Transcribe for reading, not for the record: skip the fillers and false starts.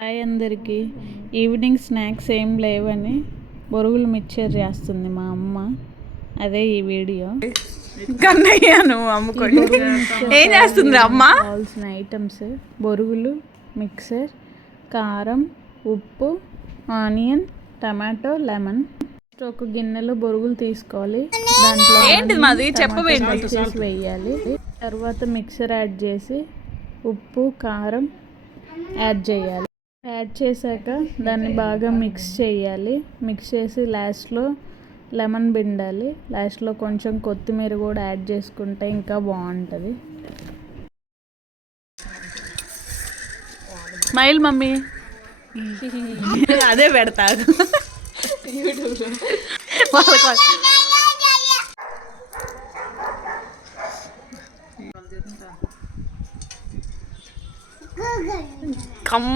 Hi అందరికీ. Evening snacks ఏం లేవని బొరుగులు మిక్చర్ చేస్తుంది మా అమ్మ. అదే ఈ వీడియో. కన్నయ్య నువ్వు అమ్ముకోండి. ఏం చేస్తుంది అమ్మ? కావాల్సిన ఐటమ్స్ బొరుగులు, మిక్సర్, కారం, ఉప్పు, ఆనియన్, టమాటో, లెమన్. ఒక గిన్నెలో బొరుగులు తీసుకోవాలి, దాంట్లో చేసి వేయాలి. తర్వాత మిక్సర్ యాడ్ చేసి ఉప్పు, కారం యాడ్ చేయాలి. యాడ్ చేశాక దాన్ని బాగా మిక్స్ చేయాలి. మిక్స్ చేసి లాస్ట్లో లెమన్ పిండాలి. లాస్ట్లో కొంచెం కొత్తిమీర కూడా యాడ్ చేసుకుంటే ఇంకా బాగుంటుంది. Smile mummy. అదే పెడతారు కమ్